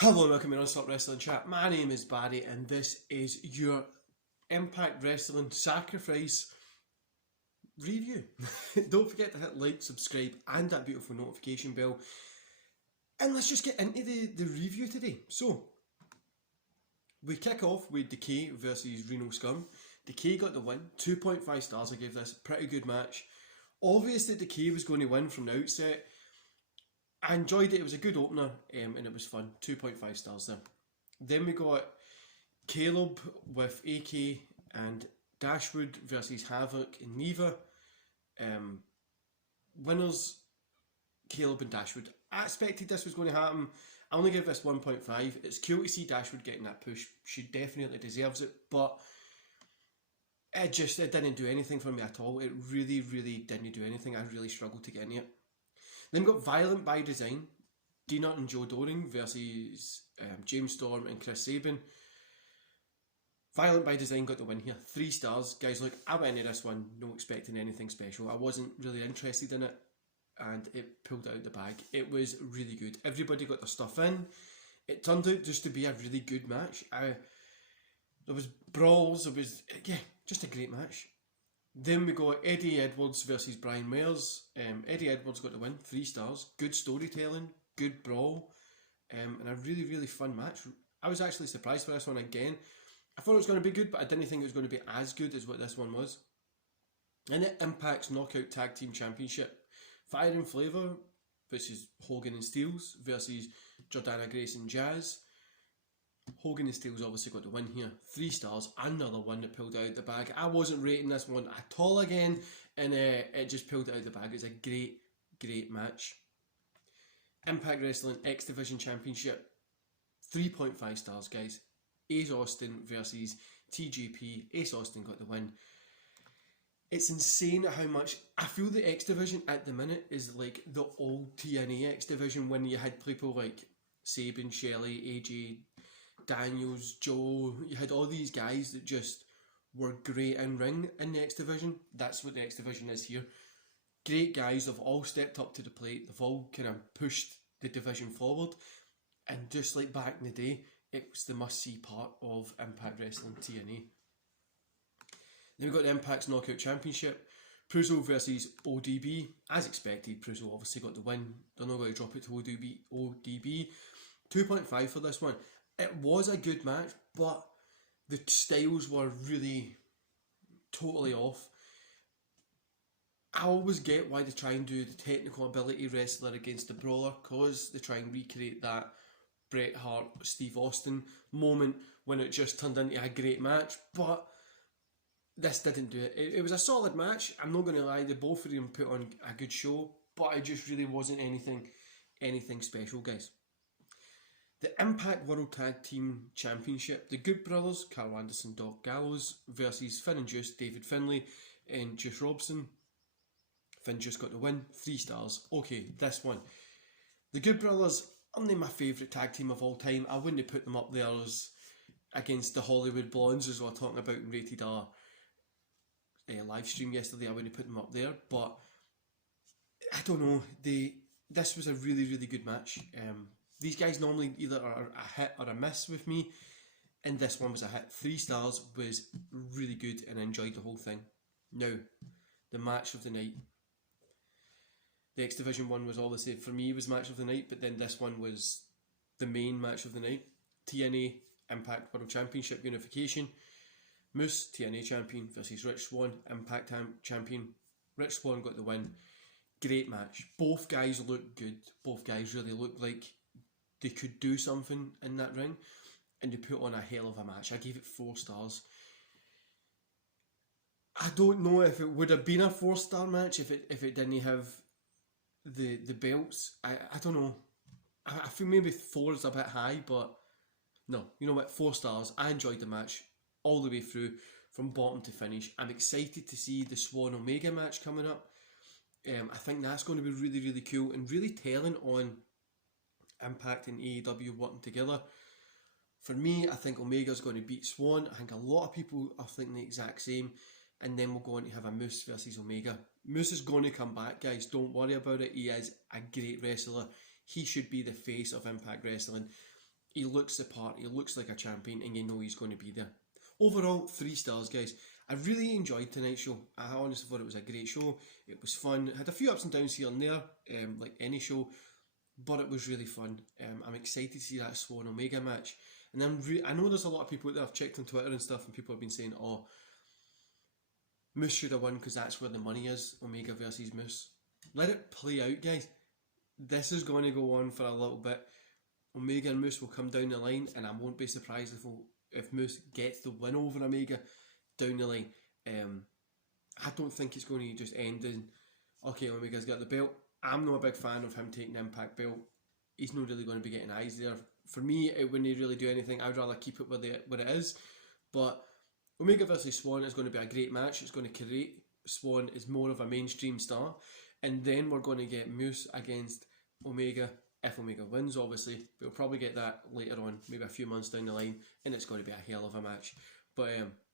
Hello and welcome to Non-Stop Wrestling Chat. My name is Barry and this is your Impact Wrestling Sacrifice review. Don't forget to hit like, subscribe and that beautiful notification bell. And let's just get into the review today. So, we kick off with Decay versus Reno Scum. Decay got the win, 2.5 stars. I gave this a pretty good match. Obvious that Decay was going to win from the outset. I enjoyed it, it was a good opener and it was fun, 2.5 stars there. Then we got Caleb with AK and Dashwood versus Havoc and Neva. Winners, Caleb and Dashwood. I expected this was going to happen. I only give this 1.5. It's cool to see Dashwood getting that push. She definitely deserves it, but it didn't do anything for me at all. It really didn't do anything. I really struggled to get in it. Then we got Violent by Design, D-Nut and Joe Doring versus James Storm and Chris Sabin. Violent by Design got the win here, 3 stars. Guys, look, I went into this one not expecting anything special. I wasn't really interested in it and it pulled it out the bag. It was really good. Everybody got their stuff in. It turned out just to be a really good match. There was brawls, just a great match. Then we got Eddie Edwards versus Brian Myers. Eddie Edwards got the win, 3 stars. Good storytelling, good brawl, and a really fun match. I was actually surprised for this one again. I thought it was going to be good, but I didn't think it was going to be as good as what this one was. And it Impact's Knockout Tag Team Championship. Fire and Flavor, which is Hogan and Steels, versus Jordana Grace and Jazz. Hogan and Steels obviously got the win here, 3 stars, another one that pulled it out the bag. I wasn't rating this one at all again, and it just pulled it out the bag. It's a great match. Impact Wrestling X Division Championship, 3.5 stars, guys. Ace Austin versus TJP. Ace Austin got the win. It's insane how much I feel the X Division at the minute is like the old TNA X Division when you had people like Sabin, Shelley, AJ, Daniels, Joe. You had all these guys that just were great in ring in the X Division. That's what the X Division is here. Great guys, they've all stepped up to the plate, they've all kind of pushed the division forward, and just like back in the day, it was the must-see part of Impact Wrestling TNA. Then we got the Impact's Knockout Championship, Pruzo versus ODB. As expected, Pruzo obviously got the win. They're not going to drop it to ODB. 2.5 for this one. It was a good match, but the styles were really totally off. I always get why they try and do the technical ability wrestler against the brawler, because they try and recreate that Bret Hart, Steve Austin moment when it just turned into a great match, but this didn't do it. It was a solid match, I'm not going to lie, the both of them put on a good show, but it just really wasn't anything special, guys. The Impact World Tag Team Championship, the Good Brothers, Carl Anderson, Doc Gallows versus Finn and Juice, David Finlay and Juice Robson. Finn just got the win, 3 stars. Okay, this one. The Good Brothers aren't my favourite tag team of all time. I wouldn't put them up there as against the Hollywood Blondes as we were talking about in Rated R live stream yesterday. I wouldn't put them up there, but I don't know. This was a really good match. These guys normally either are a hit or a miss with me, and this one was a hit. 3 stars, was really good and I enjoyed the whole thing. Now, the match of the night. The X Division one was obviously, for me, was match of the night, but then this one was the main match of the night. TNA Impact World Championship Unification. Moose, TNA Champion, versus Rich Swann, Impact Champion. Rich Swann got the win. Great match. Both guys looked good. Both guys really looked like they could do something in that ring, and they put on a hell of a match. I gave it 4 stars. I don't know if it would have been a 4-star match if it didn't have the belts. I don't know. I feel maybe 4 is a bit high, but no. You know what? 4 stars. I enjoyed the match all the way through, from bottom to finish. I'm excited to see the Swan Omega match coming up. I think that's going to be really cool and really telling on Impact and AEW working together. For me, I think Omega's going to beat Swan. I think a lot of people are thinking the exact same. And then we're going to have a Moose versus Omega. Moose is going to come back, guys. Don't worry about it. He is a great wrestler. He should be the face of Impact Wrestling. He looks the part, he looks like a champion, and you know he's going to be there. Overall, 3 stars, guys. I really enjoyed tonight's show. I honestly thought it was a great show. It was fun. It had a few ups and downs here and there, like any show, but it was really fun. I'm excited to see that Swan Omega match. And I know there's a lot of people out there, I've checked on Twitter and stuff, and people have been saying, oh, Moose should have won because that's where the money is, Omega versus Moose. Let it play out, guys. This is going to go on for a little bit. Omega and Moose will come down the line, and I won't be surprised if Moose gets the win over Omega down the line. I don't think it's going to just end in, okay, Omega's got the belt. I'm not a big fan of him taking the Impact belt. He's not really going to be getting eyes there. For me, it wouldn't really do anything. I'd rather keep it where it is. But Omega versus Swan is going to be a great match. It's going to create Swan as more of a mainstream star. And then we're going to get Moose against Omega. If Omega wins, obviously. We'll probably get that later on, maybe a few months down the line. And it's going to be a hell of a match. But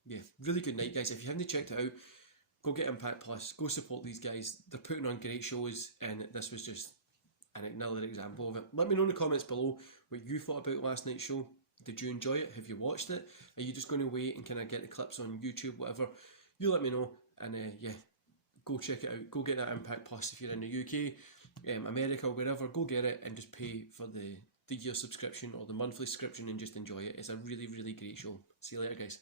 yeah, really good night, guys. If you haven't checked it out, go get Impact Plus. Go support these guys. They're putting on great shows. And this was just another example of it. Let me know in the comments below what you thought about last night's show. Did you enjoy it? Have you watched it? Are you just going to wait and kind of get the clips on YouTube, whatever? You let me know. And yeah, go check it out. Go get that Impact Plus if you're in the UK, America, wherever. Go get it and just pay for the year subscription or the monthly subscription and just enjoy it. It's a really, really great show. See you later, guys.